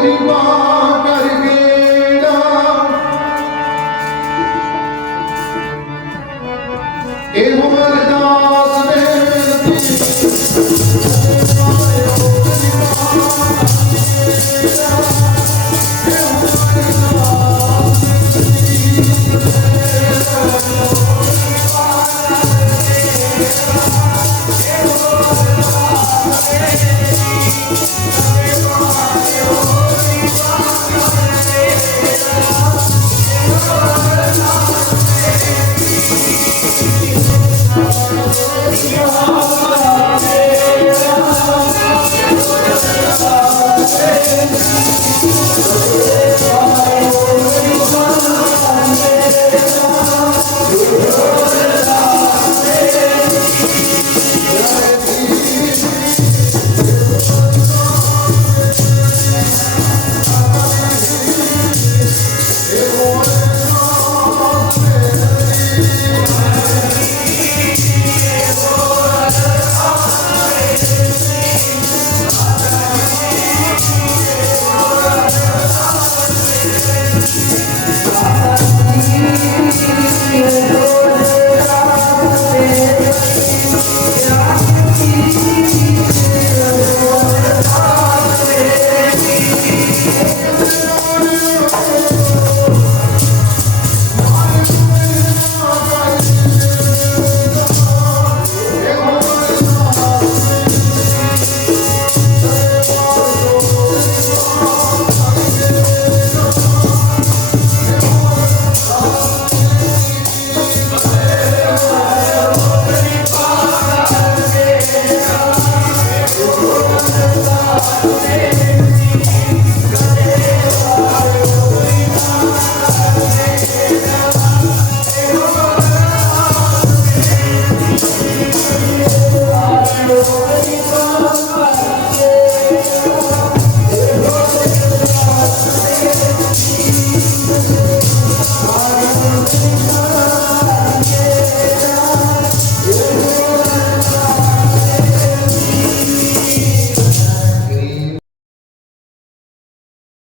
Holy One.